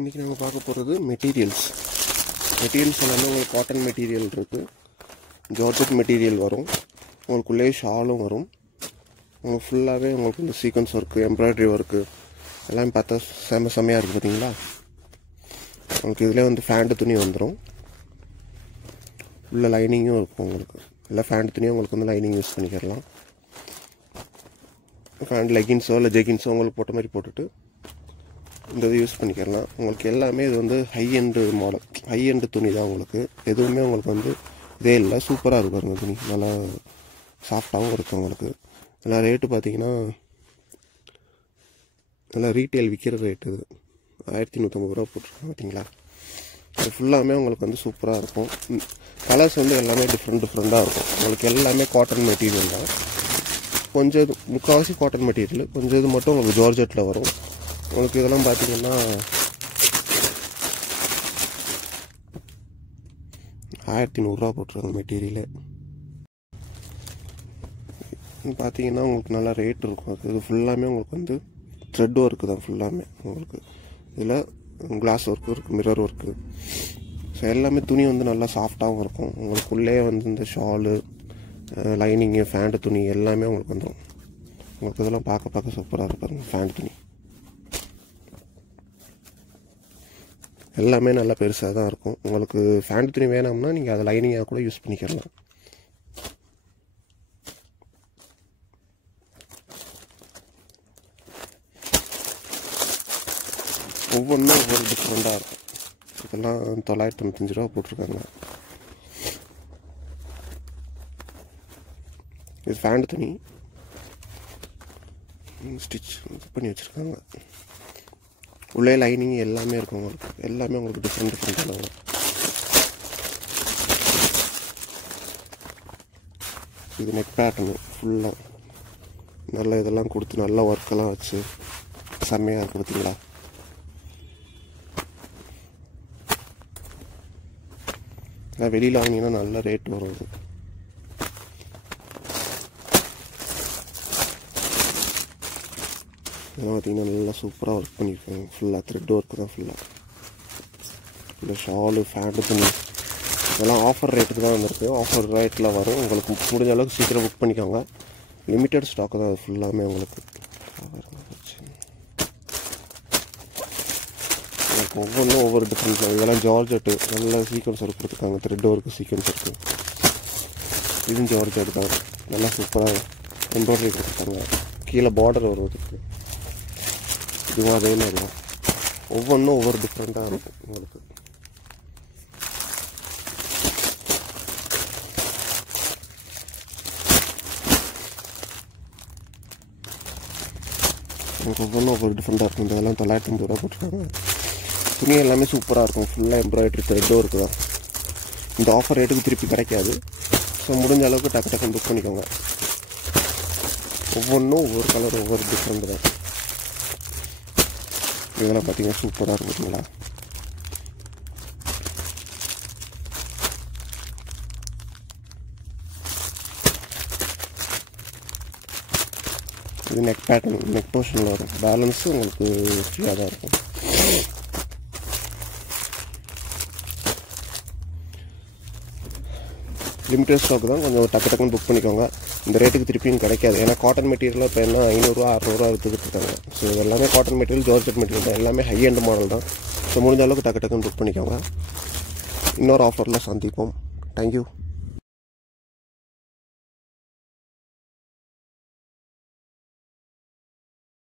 இன்றைக்கி நம்ம பார்க்க போகிறது மெட்டீரியல்ஸ் எல்லாமே உங்களுக்கு காட்டன் மெட்டீரியல் இருக்குது, ஜார்ஜெட் மெட்டீரியல் வரும், உங்களுக்குள்ளே ஷாலும் வரும். உங்களுக்கு ஃபுல்லாகவே உங்களுக்கு இந்த சீக்வன்ஸ் ஒர்க்கு, எம்ப்ராய்டரி ஒர்க்கு எல்லாமே பார்த்தா செம்மையாக இருக்குது பார்த்தீங்களா. உங்களுக்கு இதில் வந்து ஃபேண்ட் துணி வந்துடும், உள்ள லைனிங்கும் இருக்கும். உங்களுக்கு இல்லை ஃபேண்ட் துணியும் உங்களுக்கு வந்து லைனிங் யூஸ் பண்ணிக்கிறலாம். ஃபேண்ட் லெகின்ஸோ இல்லை ஜெகின்ஸோ உங்களுக்கு போட்ட மாதிரி போட்டுட்டு இந்த இது யூஸ் பண்ணிக்கிறலாம். உங்களுக்கு எல்லாமே இது வந்து high end model, high end துணி தான். உங்களுக்கு எதுவுமே உங்களுக்கு வந்து இதே இல்லை, சூப்பராக இருக்கும் பாருங்க. துணி நல்லா சாஃப்டாகவும் இருக்கும். உங்களுக்கு எல்லாம் ரேட்டு பார்த்தீங்கன்னா நல்லா ரீட்டெயில் விற்கிற ரேட்டு இது 1150 ரூபா போட்டிருக்கோம் பார்த்தீங்களா. இது ஃபுல்லாமே உங்களுக்கு வந்து சூப்பராக இருக்கும். கலர்ஸ் வந்து எல்லாமே டிஃப்ரெண்ட்டாக இருக்கும். உங்களுக்கு எல்லாமே காட்டன் மெட்டீரியல் தான். கொஞ்சம் இது முக்கால்வாசி காட்டன் மெட்டீரியல், கொஞ்சம் இது மட்டும் உங்களுக்கு ஜார்ஜெட்டில் வரும். உங்களுக்கு இதெல்லாம் பார்த்தீங்கன்னா 1100 ரூபா போட்டுருக்காங்க மெட்டீரியலு. பார்த்தீங்கன்னா உங்களுக்கு நல்லா ரேட் இருக்கும். இது ஃபுல்லாமே உங்களுக்கு வந்து த்ரெட் ஒர்க்கு தான் ஃபுல்லாமே. உங்களுக்கு இதில் கிளாஸ் ஒர்க்கு இருக்குது, மிரர் ஒர்க்கு. ஸோ எல்லாமே துணி வந்து நல்லா சாஃப்டாகவும் இருக்கும். உங்களுக்குள்ளே வந்து இந்த ஷாலு, லைனிங்கு, ஃபேண்ட் துணி எல்லாமே உங்களுக்கு வந்துடும். உங்களுக்கு இதெல்லாம் பார்க்க சூப்பராக இருப்பாருங்க. ஃபேண்ட் துணி எல்லாமே நல்லா பெருசாக தான் இருக்கும். உங்களுக்கு ஃபேண்ட் துணி வேணாம்னா நீங்கள் அதை லைனிங்காக கூட யூஸ் பண்ணிக்கலாம். ஒவ்வொன்றும் ஒவ்வொரு டிஃப்ரெண்ட்டாக இருக்கும். இதெல்லாம் 995 ரூபா போட்டிருக்காங்க. இது ஃபேண்ட் துணி ஸ்டிச் பண்ணி வச்சுருக்காங்க. உள்ளே லைனிங் எல்லாமே இருக்கும். உங்களுக்கு எல்லாமே உங்களுக்கு டிஃப்ரெண்ட்டாக வரும். இது நெக் பேட்டர்னு ஃபுல்லாக நல்லா இதெல்லாம் கொடுத்து நல்லா ஒர்க்கெல்லாம் வச்சு செம்மையாக இருக்கும் பார்த்தீங்களா. வெளியில் வாங்கினீங்கன்னா நல்ல ரேட் வரும். இது இதெல்லாம் பார்த்தீங்கன்னா நல்லா சூப்பராக ஒர்க் பண்ணியிருக்காங்க. ஃபுல்லாக த்ரெட் ஒர்க்கு தான் ஃபுல்லாக. இந்த ஷாலு, ஃபேண்டு துணி இதெல்லாம் ஆஃபர் ரேட்டுக்கு தான் வந்திருக்கு. ஆஃபர் ரேட்டில் வரும். உங்களுக்கு முடிஞ்ச அளவுக்கு சீக்கிரம் புக் பண்ணிக்கோங்க. லிமிட்டட் ஸ்டாக்கு தான் அது ஃபுல்லாமே. உங்களுக்கு ஒவ்வொன்றும் ஒவ்வொரு டிஃப்ரெண்ட். இதெல்லாம் ஜார்ஜெட்டு நல்ல சீக்வன்ஸ் ஒர்க் கொடுத்துருக்காங்க. Thread work, sequence work. இதுவும் ஜார்ஜெட் தான் நல்லா சூப்பராக எம்ப்ராய்டரி கொடுத்துருக்காங்க. கீழே பார்டர் வருவதுக்கு இதுவும் அதே மாதிரி தான். ஒவ்வொன்றும் ஒவ்வொரு டிஃப்ரெண்ட்டாக இருக்கும். உங்களுக்கு ஒவ்வொன்றும் ஒவ்வொரு டிஃப்ரெண்ட்டாக இருக்கும். இதெல்லாம் 950 ரூபா போட்டிருக்காங்க. துணி எல்லாமே சூப்பராக இருக்கும். ஃபுல்லாக எம்ப்ராய்டரி த்ரெட்டும் இருக்குது. இந்த ஆஃபர் ரேட்டுக்கு திருப்பி கிடைக்காது. ஸோ முடிஞ்ச அளவுக்கு டக்குன்னு புக் பண்ணிக்கோங்க. ஒவ்வொன்றும் ஒவ்வொரு கலர், ஒவ்வொரு டிஃப்ரெண்ட் தான். இதெல்லாம் பார்த்தீங்கன்னா சூப்பராக இருக்கும் பார்த்தீங்களா. இது நெக் பேட்டர்ன், நெக் போர்ஷனில் வரும். பேலன்ஸு உங்களுக்கு ஃப்ரீயாக தான் இருக்கும். லிமிட்டட் ஸ்டாக் தான். கொஞ்சம் டக்குன்னு புக் பண்ணிக்கோங்க. இந்த ரேட்டுக்கு திருப்பியும் கிடைக்காது. ஏன்னா காட்டன் மெட்டீரியல் இப்போ என்ன 500 ரூபா 600 ரூபா எடுத்துக்கிட்டு இருக்காங்க. ஸோ இது எல்லாமே காட்டன் மெட்டீரியல், ஜார்ஜெட் மெட்டீரியல் தான். எல்லாமே ஹை எண்ட் மாடல் தான். ஸோ முடிஞ்ச அளவுக்கு டக்குன்னு புக் பண்ணிக்கோங்க. இன்னொரு ஆஃபரில் சந்திப்போம். தேங்க்யூ.